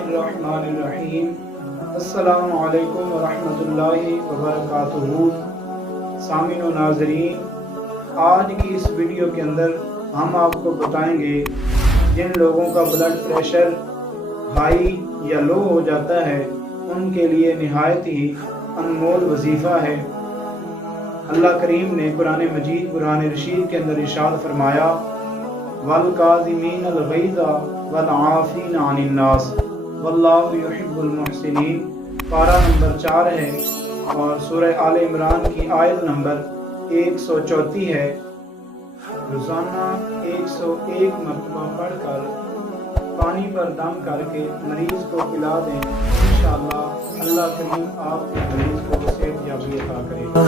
बिस्मिल्लाहिर्रहमानिर्रहीम। अस्सलामु अलैकुम वरहमतुल्लाहि वबरकातुहू। सामीन व नाज़रीन, आज की इस वीडियो के अंदर हम आपको बताएंगे जिन लोगों का ब्लड प्रेशर हाई या लो हो जाता है उनके लिए निहायत ही अनमोल वजीफ़ा है। अल्लाह करीम ने कुरान मजीद कुरान रशीद के अंदर इरशाद फरमाया, वल काज़िमीनल गैज़ा वल आफ़ीना अनिन नास वल्लाहु युहिब्बुल मुहसिनीन। पारा नंबर 4 है और सूरह आले इमरान की आयत नंबर 134 है। रोज़ाना 101 मरतबा पढ़कर पानी पर दम करके मरीज़ को पिला दें। इंशाअल्लाह अल्लाह करीम आपके मरीज़ को सेहतयाबी अता करेगा।